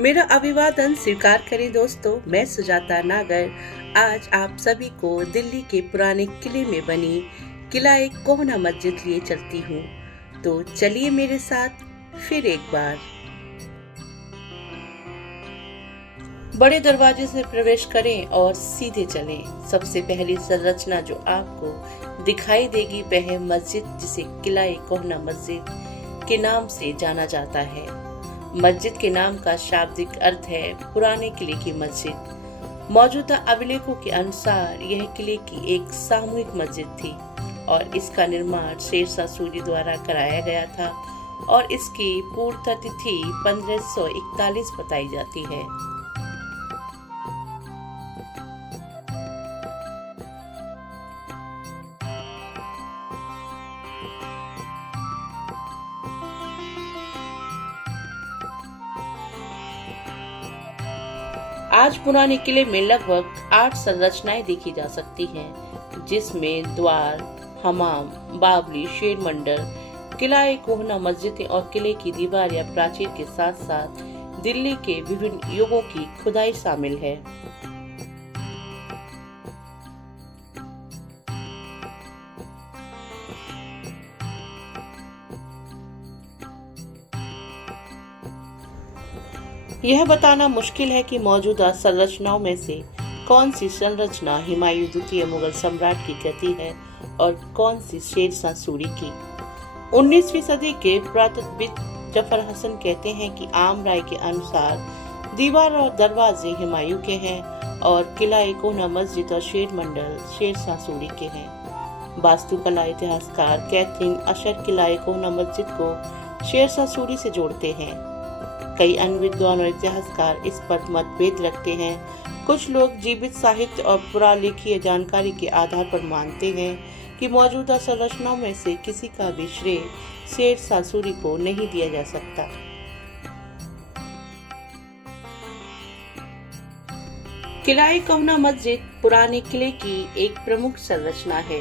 मेरा अभिवादन स्वीकार करें दोस्तों। मैं सुजाता नागर आज आप सभी को दिल्ली के पुराने किले में बनी किला कोहना मस्जिद लिए चलती हूँ। तो चलिए मेरे साथ फिर एक बार। बड़े दरवाजे से प्रवेश करें और सीधे चलें। सबसे पहली संरचना जो आपको दिखाई देगी वह है मस्जिद, जिसे किला कोहना मस्जिद के नाम से जाना जाता है। मस्जिद के नाम का शाब्दिक अर्थ है पुराने किले की मस्जिद। मौजूदा अभिलेखों के अनुसार यह किले की एक सामूहिक मस्जिद थी और इसका निर्माण शेरशाह सूरी द्वारा कराया गया था और इसकी पूर्णता तिथि 1541 बताई जाती है। आज पुराने किले में लगभग 8 संरचनाएं देखी जा सकती हैं, जिसमें द्वार, हमाम, बावली, शेर मंडल, किला कोहना मस्जिदें और किले की दीवार या प्राचीर के साथ साथ दिल्ली के विभिन्न युगों की खुदाई शामिल है। यह बताना मुश्किल है कि मौजूदा संरचनाओं में से कौन सी संरचना हुमायूं द्वितीय मुगल सम्राट की कृति है और कौन सी शेरशाह सूरी की। 19वीं सदी के पुरातत्वविद जफर हसन कहते हैं कि आम राय के अनुसार दीवार और दरवाजे हुमायूं के हैं और किला कोहना मस्जिद और शेर मंडल शेरशाह सूरी के हैं। वास्तुकला इतिहासकार कैथरीन अशर किला कोहना मस्जिद को शेरशाह सूरी से जोड़ते हैं। कई अन्य विद्वान और इतिहासकार इस पर मतभेद रखते हैं। कुछ लोग जीवित साहित्य और पुरालेखीय जानकारी के आधार पर मानते हैं कि मौजूदा संरचनाओं में से किसी का भी श्रेय शेरशाह सूरी को नहीं दिया जा सकता। किला कोहना मस्जिद पुराने किले की एक प्रमुख संरचना है,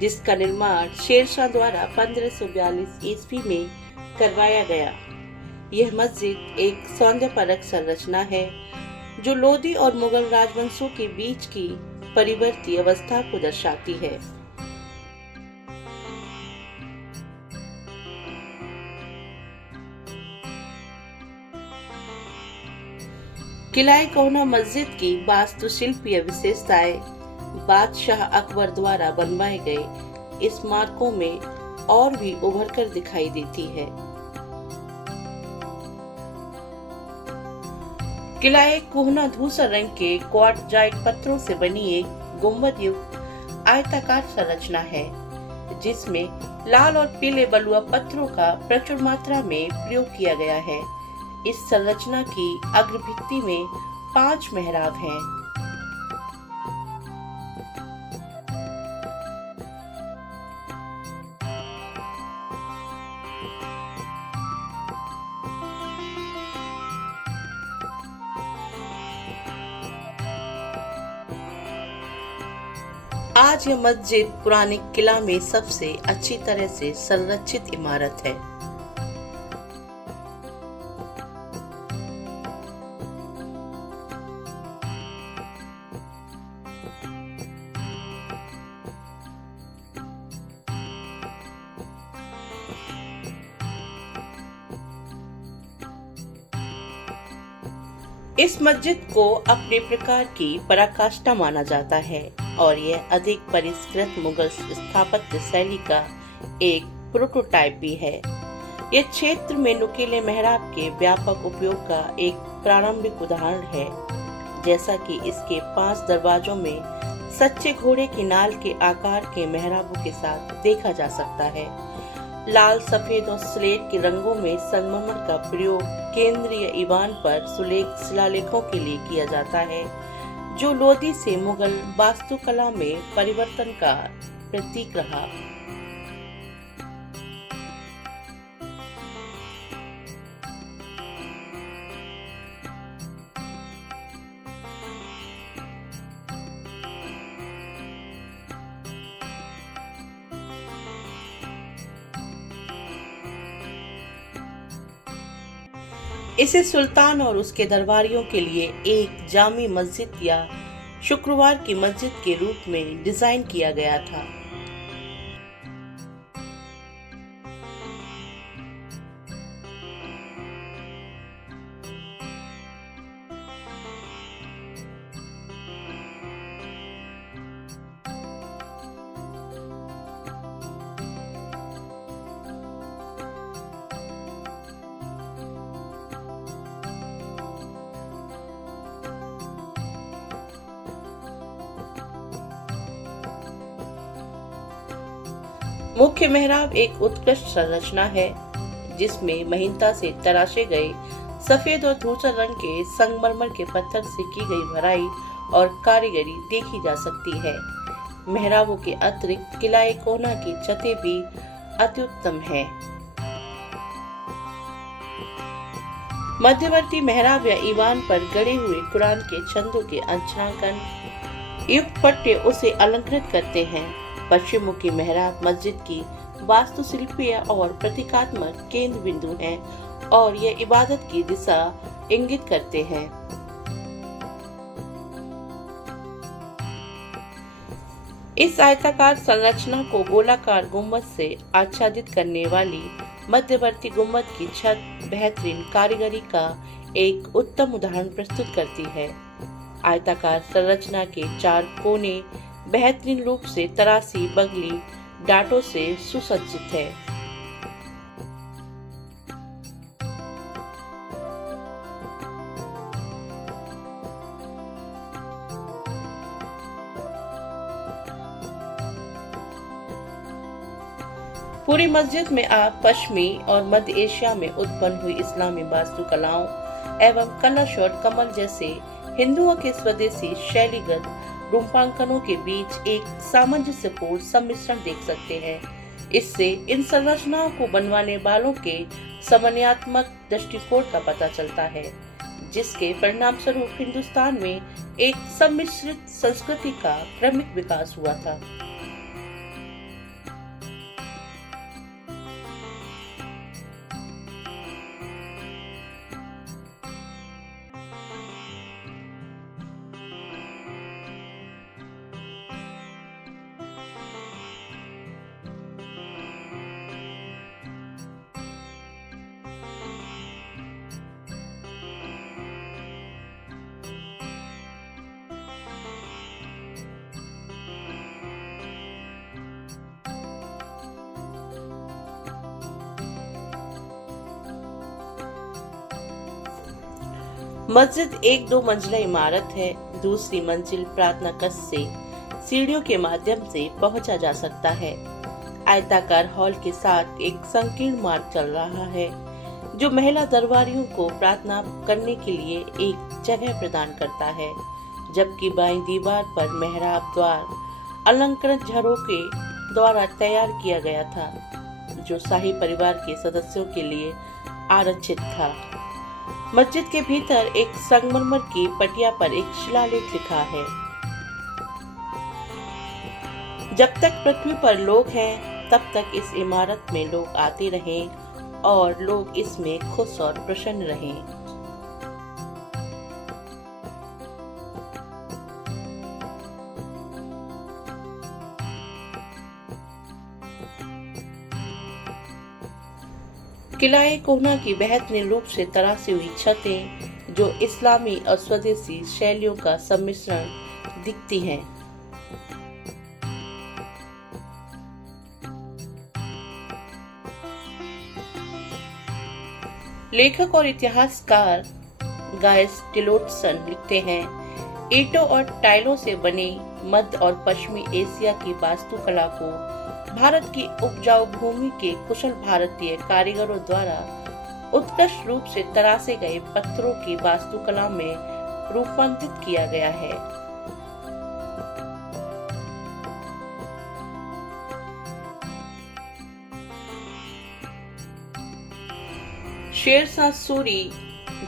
जिसका निर्माण शेरशाह द्वारा 1542 ईस्वी में करवाया गया। यह मस्जिद एक सौंदर्यपरक संरचना है जो लोदी और मुगल राजवंशों के बीच की परिवर्ती अवस्था को दर्शाती है। किला कोहना मस्जिद की वास्तुशिल्पीय विशेषताएं बादशाह अकबर द्वारा बनवाए गए स्मारकों में और भी उभरकर दिखाई देती है। किला कोहना धूसर रंग के क्वार्टजाइट पत्थरों से बनी एक गुंबद युक्त आयताकार संरचना है, जिसमें लाल और पीले बलुआ पत्थरों का प्रचुर मात्रा में प्रयोग किया गया है। इस संरचना की अग्रभित्ति में 5 मेहराब हैं। आज यह मस्जिद पुराने किला में सबसे अच्छी तरह से संरक्षित इमारत है। इस मस्जिद को अपने प्रकार की पराकाष्ठा माना जाता है और यह अधिक परिष्कृत मुगल स्थापत्य शैली का एक प्रोटोटाइप भी है। यह क्षेत्र में नुकीले मेहराब के व्यापक उपयोग का एक प्रारंभिक उदाहरण है, जैसा कि इसके 5 दरवाजों में सच्चे घोड़े की नाल के आकार के मेहराबों के साथ देखा जा सकता है। लाल, सफेद और स्लेट के रंगों में संगमरमर का प्रयोग केंद्रीय ईवान पर शिलालेखों के लिए किया जाता है, जो लोदी से मुगल वास्तुकला में परिवर्तन का प्रतीक रहा। इसे सुल्तान और उसके दरबारियों के लिए एक जामी मस्जिद या शुक्रवार की मस्जिद के रूप में डिजाइन किया गया था। मुख्य मेहराब एक उत्कृष्ट संरचना है जिसमें महीनता से तराशे गए सफेद और धूसर रंग के संगमरमर के पत्थर से की गई भराई और कारीगरी देखी जा सकती है। मेहराबों के अतिरिक्त किला कोना की छतें भी अत्युत्तम है। मध्यवर्ती मेहराब या ईवान पर गड़े हुए कुरान के छंदों के अंशांकन युक्त पट्टे उसे अलंकृत करते हैं। पश्चिम मुखी मेहराब मस्जिद की वास्तुशिल्पीय और प्रतीकात्मक केंद्र बिंदु हैं और यह इबादत की दिशा इंगित करते हैं। इस आयताकार संरचना को गोलाकार गुंबद से आच्छादित करने वाली मध्यवर्ती गुंबद की छत बेहतरीन कारीगरी का एक उत्तम उदाहरण प्रस्तुत करती है। आयताकार संरचना के चार कोने बेहतरीन रूप से तरासी बगली डाटों से सुसज्जित है। पूरी मस्जिद में आप पश्चिमी और मध्य एशिया में उत्पन्न हुई इस्लामी वास्तुकलाओं एवं कलश और कमल जैसे हिंदुओं के स्वदेशी शैलीगत रूपांकनों के बीच एक सामंजस्यपूर्ण सम्मिश्रण देख सकते हैं। इससे इन संरचनाओं को बनवाने वालों के समन्वयात्मक दृष्टिकोण का पता चलता है, जिसके परिणाम स्वरूप हिंदुस्तान में एक सम्मिश्रित संस्कृति का क्रमिक विकास हुआ था। मस्जिद एक दो मंजिला इमारत है। दूसरी मंजिल प्रार्थना कक्ष से सीढ़ियों के माध्यम से पहुंचा जा सकता है। आयताकार हॉल के साथ एक संकीर्ण मार्ग चल रहा है जो महिला दरबारियों को प्रार्थना करने के लिए एक जगह प्रदान करता है, जबकि बाईं दीवार पर मेहराब द्वार अलंकृत झरोखे द्वारा तैयार किया गया था जो शाही परिवार के सदस्यों के लिए आरक्षित था। मस्जिद के भीतर एक संगमरमर की पटिया पर एक शिलालेख लिखा है, जब तक पृथ्वी पर लोग हैं तब तक इस इमारत में लोग आते रहें और लोग इसमें खुश और प्रसन्न रहें। किला कोना की बेहतरीन रूप से तराशी हुई छतें जो इस्लामी और स्वदेशी शैलियों का सम्मिश्रण दिखती हैं। लेखक और इतिहासकार गायस टिलोटसन लिखते हैं, ईंटों और टाइलों से बनी मध्य और पश्चिमी एशिया की वास्तुकला को भारत की उपजाऊ भूमि के कुशल भारतीय कारीगरों द्वारा उत्कृष्ट रूप से तरासे गए पत्थरों की वास्तुकला में रूपांतरित किया गया है। शेरशाह सूरी,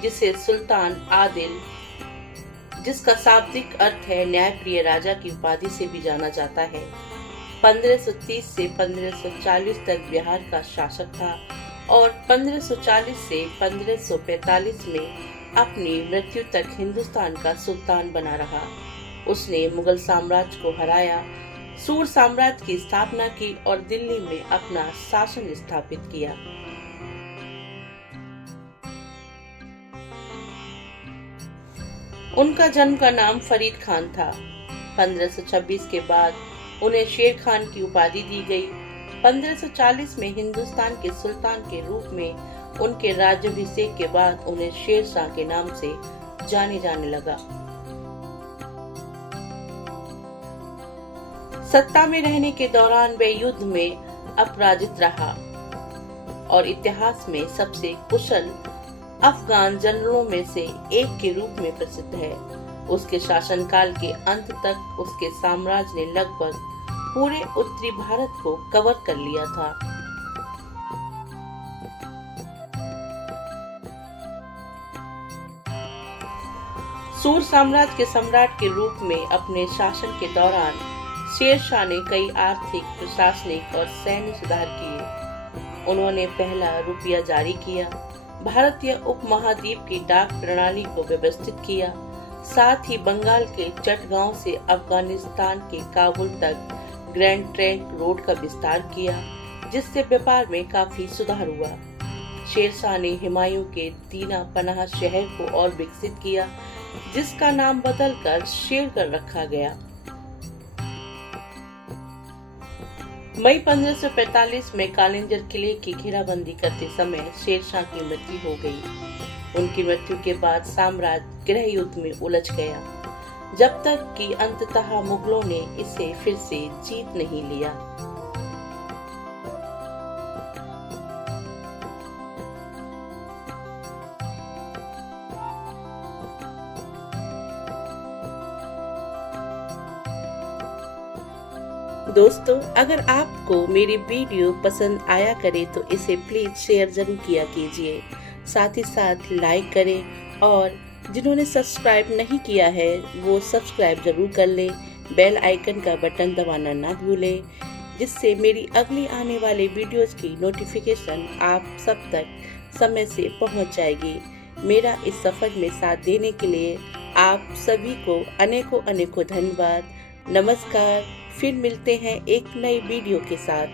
जिसे सुल्तान आदिल, जिसका शाब्दिक अर्थ है न्यायप्रिय राजा की उपाधि से भी जाना जाता है, 1530 से 1540 तक बिहार का शासक था और 1540 से 1545 में अपनी मृत्यु तक हिंदुस्तान का सुल्तान बना रहा। उसने मुगल साम्राज्य को हराया, सूर साम्राज्य की स्थापना की और दिल्ली में अपना शासन स्थापित किया। उनका जन्म का नाम फरीद खान था। 1526 के बाद उन्हें शेर खान की उपाधि दी गई। 1540 में हिंदुस्तान के सुल्तान के रूप में उनके राज्याभिषेक के बाद उन्हें शेर शाह के नाम से जाने जाने लगा। सत्ता में रहने के दौरान वे युद्ध में अपराजित रहा और इतिहास में सबसे कुशल अफगान जनरलों में से एक के रूप में प्रसिद्ध है। उसके शासनकाल के अंत तक उसके साम्राज्य ने लगभग पूरे उत्तरी भारत को कवर कर लिया था। सूर साम्राज्य के सम्राट के रूप में अपने शासन के दौरान शेर शाह ने कई आर्थिक, प्रशासनिक और सैन्य सुधार किए। उन्होंने पहला रुपया जारी किया, भारतीय उपमहाद्वीप की डाक प्रणाली को व्यवस्थित किया, साथ ही बंगाल के चटगांव से अफगानिस्तान के काबुल तक ग्रैंड ट्रंक रोड का विस्तार किया, जिससे व्यापार में काफी सुधार हुआ। शेर शाह ने हुमायूं के दीना पनाह शहर को और विकसित किया, जिसका नाम बदलकर शेरगढ़ रखा गया। मई 1545 में कालिंजर किले की घेराबंदी करते समय शेर शाह की मृत्यु हो गई। उनकी मृत्यु के बाद साम्राज्य गृह युद्ध में उलझ गया, जब तक कि अंततः मुगलों ने इसे फिर से जीत नहीं लिया। दोस्तों, अगर आपको मेरी वीडियो पसंद आया करे तो इसे प्लीज शेयर जरूर किया कीजिए, साथ ही साथ लाइक करें और जिन्होंने सब्सक्राइब नहीं किया है वो सब्सक्राइब जरूर कर लें। बेल आइकन का बटन दबाना ना भूलें, जिससे मेरी अगली आने वाले वीडियोस की नोटिफिकेशन आप सब तक समय से पहुंच जाएगी। मेरा इस सफर में साथ देने के लिए आप सभी को अनेकों धन्यवाद। नमस्कार, फिर मिलते हैं एक नई वीडियो के साथ।